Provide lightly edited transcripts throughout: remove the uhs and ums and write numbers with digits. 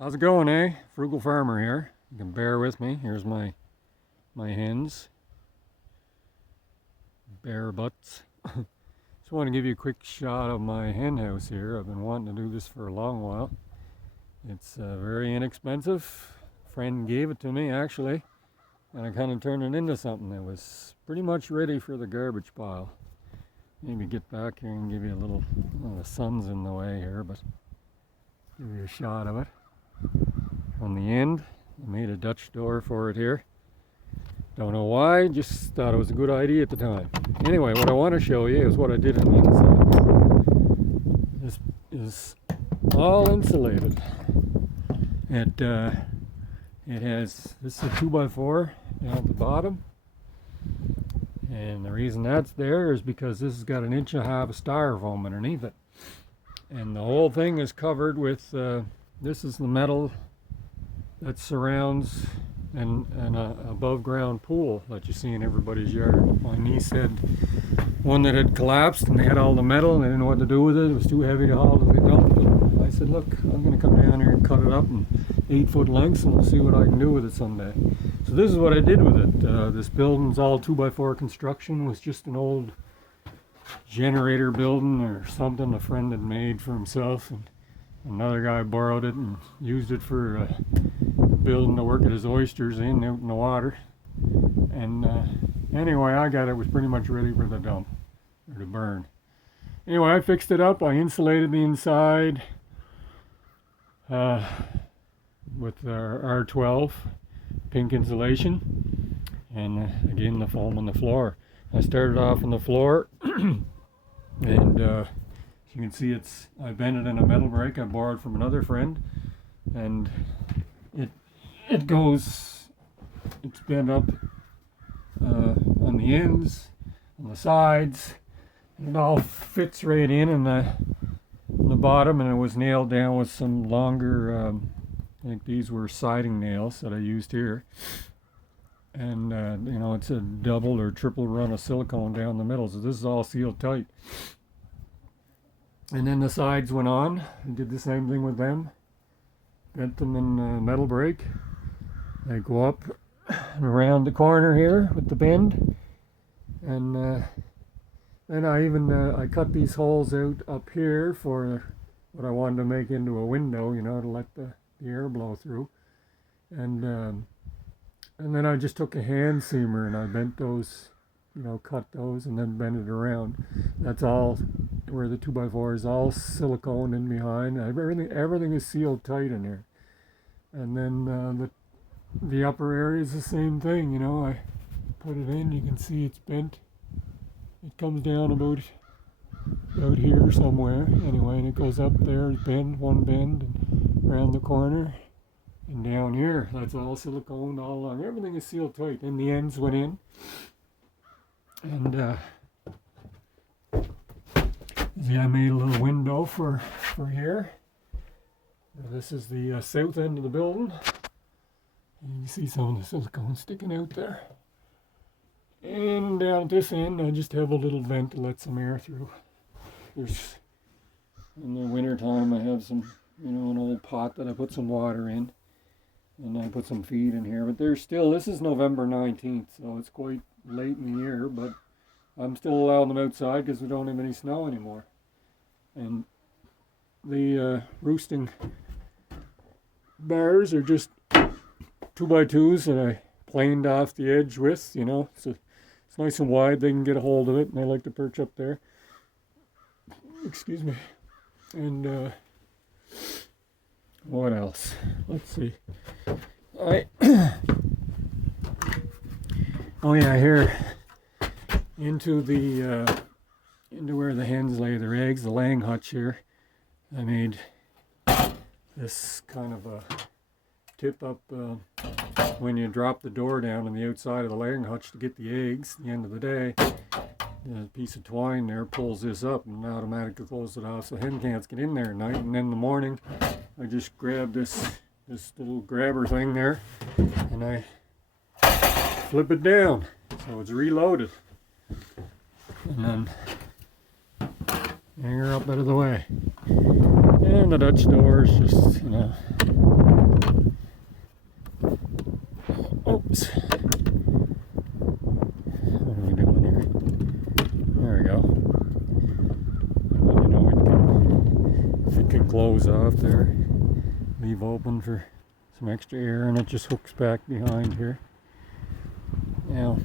How's it going, eh? Frugal Farmer here. You can bear with me. Here's my hens. Bare butts. Just want to give you a quick shot of my hen house here. I've been wanting to do this for a long while. It's very inexpensive. A friend gave it to me actually, and I kind of turned it into something that was pretty much ready for the garbage pile. Maybe get back here and give you a little, well, the sun's in the way here, but give you a shot of it. On the end, I made a Dutch door for it here. Don't know why, just thought it was a good idea at the time. Anyway, what I want to show you is what I did on the inside. This is all insulated. It has, this is a 2x4 down at the bottom. And the reason that's there is because this has got 1.5 inches of styrofoam underneath it. And the whole thing is covered with, this is the metal that surrounds an above ground pool that you see in everybody's yard. My niece had one that had collapsed and they had all the metal and they didn't know what to do with it. It was too heavy to haul to the dump. And I said, look, I'm going to come down here and cut it up in 8-foot lengths and we'll see what I can do with it someday. So this is what I did with it. This building's all 2x4 construction. It was just an old generator building or something a friend had made for himself, and another guy borrowed it and used it for building to work at his oysters in out in the water. And anyway, I got it was pretty much ready for the dump or to burn. Anyway, I fixed it up. I insulated the inside with our R12 pink insulation, and again the foam on the floor. I started off on the floor and as you can see, I bent it in a metal brake I borrowed from another friend, and it's bent up on the ends, on the sides, and it all fits right in the bottom, and it was nailed down with some longer, I think these were siding nails that I used here. And you know, it's a double or triple run of silicone down the middle, so this is all sealed tight. And then the sides went on and did the same thing with them. Bent them in metal brake. They go up and around the corner here with the bend. And then I cut these holes out up here for what I wanted to make into a window, you know, to let the air blow through. And then I just took a hand seamer and I bent those, you know, cut those and then bent it around. That's all where the 2x4 is all silicone in behind. Everything is sealed tight in here. And then the upper area is the same thing, you know. I put it in, you can see it's bent. It comes down about here somewhere. Anyway, and it goes up there, one bend, and around the corner. And down here, that's all silicone all along. Everything is sealed tight. And the ends went in. And see, I made a little window for here. This is the south end of the building. And you can see some of the silicone sticking out there. And down at this end, I just have a little vent to let some air through. There's, in the winter time, I have some, you know, an old pot that I put some water in. And I put some feed in here, but there's still, this is November 19th, so it's quite late in the year, but I'm still allowing them outside because we don't have any snow anymore. And the roosting bars are just 2x2s that I planed off the edge with, you know, so it's nice and wide, they can get a hold of it, and they like to perch up there. Excuse me. And what else? Let's see. Oh yeah, here into where the hens lay their eggs, the laying hutch here. I made this kind of a tip up when you drop the door down on the outside of the laying hutch to get the eggs. At the end of the day, the piece of twine there pulls this up and automatically closes it off so the hen can't get in there at night. And then in the morning, I just grab this little grabber thing there and I flip it down so it's reloaded, and then hang her up out of the way. And the Dutch door is just, you know, Oops. What are we doing here? There we go. You know, it can close off there. Leave open for some extra air, and it just hooks back behind here. Now,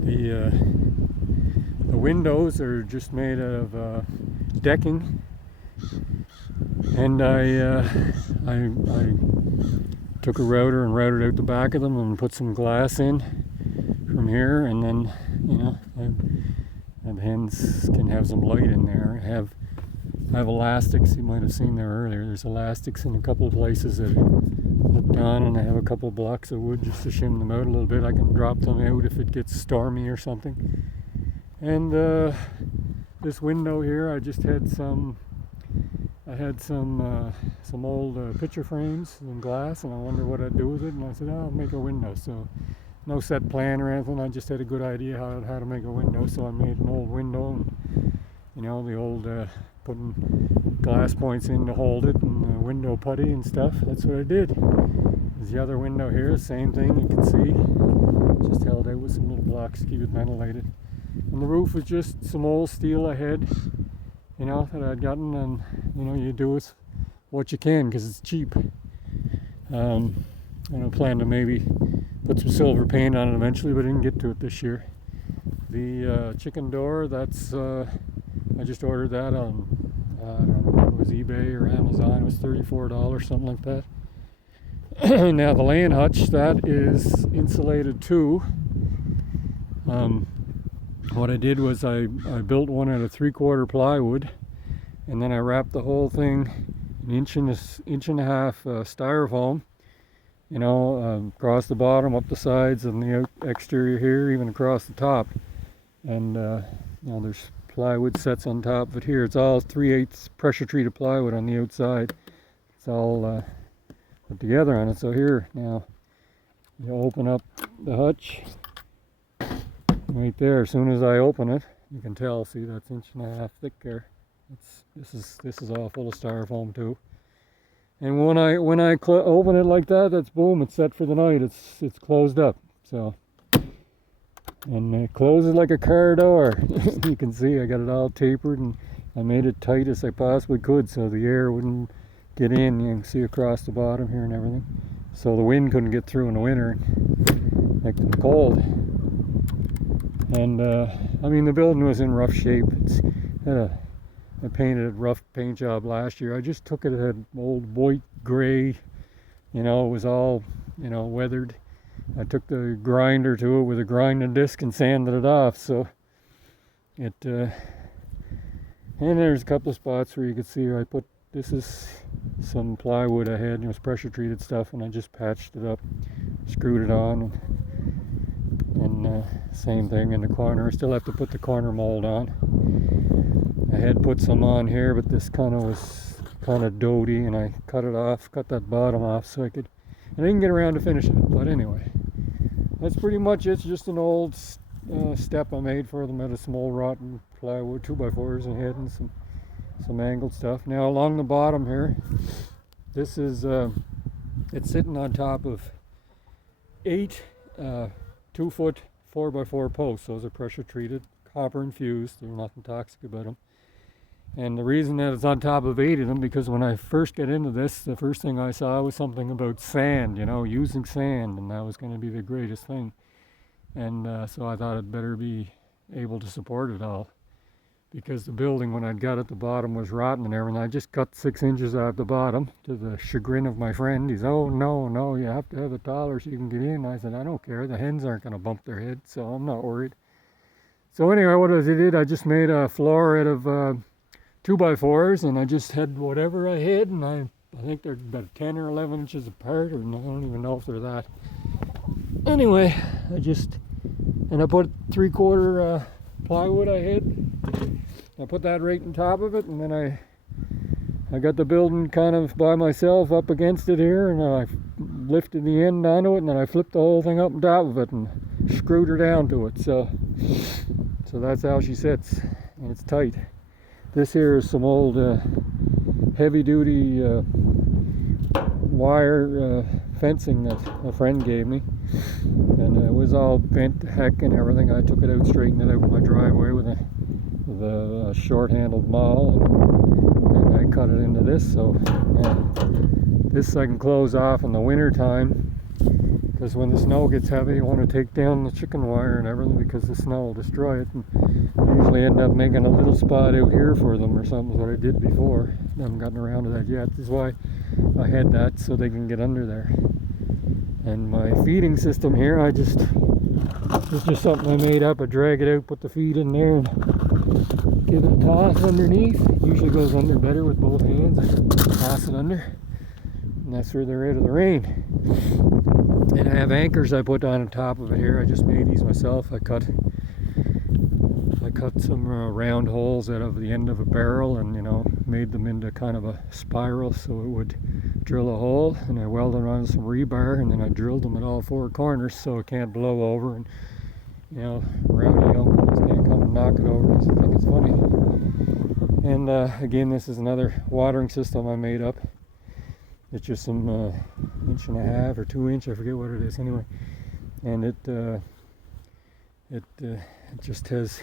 the windows are just made out of decking, and I took a router and routed out the back of them and put some glass in from here, and then, you know, the hens can have some light in there. I have elastics, you might have seen there earlier. There's elastics in a couple of places that hooked on, and I have a couple of blocks of wood just to shim them out a little bit. I can drop them out if it gets stormy or something. And this window here, I just had some old picture frames and glass, and I wondered what I'd do with it, and I said, oh, I'll make a window. So no set plan or anything, I just had a good idea how to make a window, so I made an old window, and, you know, the old putting glass points in to hold it, and window putty and stuff. That's what I did. There's the other window here, same thing, you can see, just held out with some little blocks to keep it ventilated. And the roof was just some old steel ahead, you know, that I'd gotten, and, you know, you do with what you can because it's cheap. I plan to maybe put some silver paint on it eventually, but I didn't get to it this year. The chicken door, that's I just ordered that on I don't know, it was eBay or Amazon. It was $34, something like that. Now the laying hutch, that is insulated too. What I did was I built one out of 3/4 plywood, and then I wrapped the whole thing an inch and a half styrofoam, you know, across the bottom, up the sides, and the exterior here, even across the top. And you know, there's plywood sets on top of it here. It's all 3/8 pressure treated plywood on the outside. It's all put together on it. So here, now you open up the hutch right there. As soon as I open it, you can tell, see, that's 1.5 inches thick there. This is all full of styrofoam too. And when I open it like that, that's boom, it's set for the night. It's closed up. So, and it closes like a car door. You can see I got it all tapered, and I made it tight as I possibly could so the air wouldn't get in. You can see across the bottom here and everything, so the wind couldn't get through in the winter, make them cold. And I mean, the building was in rough shape. I painted a rough paint job last year. I just took it, had old white gray, you know, it was all, you know, weathered. I took the grinder to it with a grinding disc and sanded it off. So it, and there's a couple of spots where you can see I put, this is some plywood I had, it was pressure treated stuff, and I just patched it up, screwed it on, and same thing in the corner. I still have to put the corner mold on. I had put some on here, but this was kind of dotty, and I cut it off, cut that bottom off so I could, and I didn't get around to finishing it. But anyway, that's pretty much it. It's just an old step I made for them out of some old rotten plywood, 2x4s and head, and some angled stuff. Now along the bottom here, this is it's sitting on top of 8 2-foot 4x4 posts. Those are pressure treated, copper infused. There's nothing toxic about them. And the reason that it's on top of 8 of them, because when I first got into this, the first thing I saw was something about sand, you know, using sand, and that was going to be the greatest thing. And so I thought it better be able to support it all, because the building, when I'd got at the bottom, was rotten and everything. I just cut 6 inches out the bottom, to the chagrin of my friend. He's, oh no, you have to have it taller so you can get in. I said, I don't care, the hens aren't going to bump their head, so I'm not worried. So anyway, what I did, I just made a floor out of 2x4s, and I just had whatever I had, and I think they're about 10 or 11 inches apart, or I don't even know if they're that. Anyway, I put 3/4 plywood I had. I put that right on top of it, and then I got the building kind of by myself up against it here, and I lifted the end onto it, and then I flipped the whole thing up on top of it and screwed her down to it. So that's how she sits, and it's tight. This here is some old heavy duty wire fencing that a friend gave me, and it was all bent to heck and everything. I took it out, straightened it out with my driveway with a short-handled maul, and I cut it into this. So this I can close off in the winter time, because when the snow gets heavy, you want to take down the chicken wire and everything, because the snow will destroy it. And I usually end up making a little spot out here for them or something, what I did before. I haven't gotten around to that yet. This is why I had that, so they can get under there. And my feeding system here, it's just something I made up. I drag it out, put the feed in there, and give it a toss underneath. Usually goes under better with both hands. I toss it under, and that's where they're out of the rain. And I have anchors I put on top of it here. I just made these myself. I cut some round holes out of the end of a barrel, and made them into kind of a spiral so it would drill a hole, and I welded on some rebar, and then I drilled them at all four corners so it can't blow over, and rowdy uncles can't come and knock it over because they think it's funny. And again, this is another watering system I made up. It's just some 1.5 or 2 inch, I forget what it is anyway, and it just has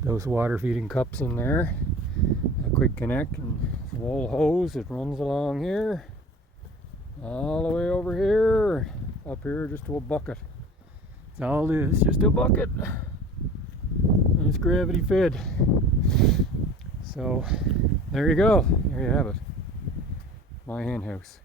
those water feeding cups in there, a quick connect, and some old hose that runs along here, all the way over here, up here just to a bucket. That's all it is, just a bucket, and it's gravity fed. So there you go, there you have it, my hen house.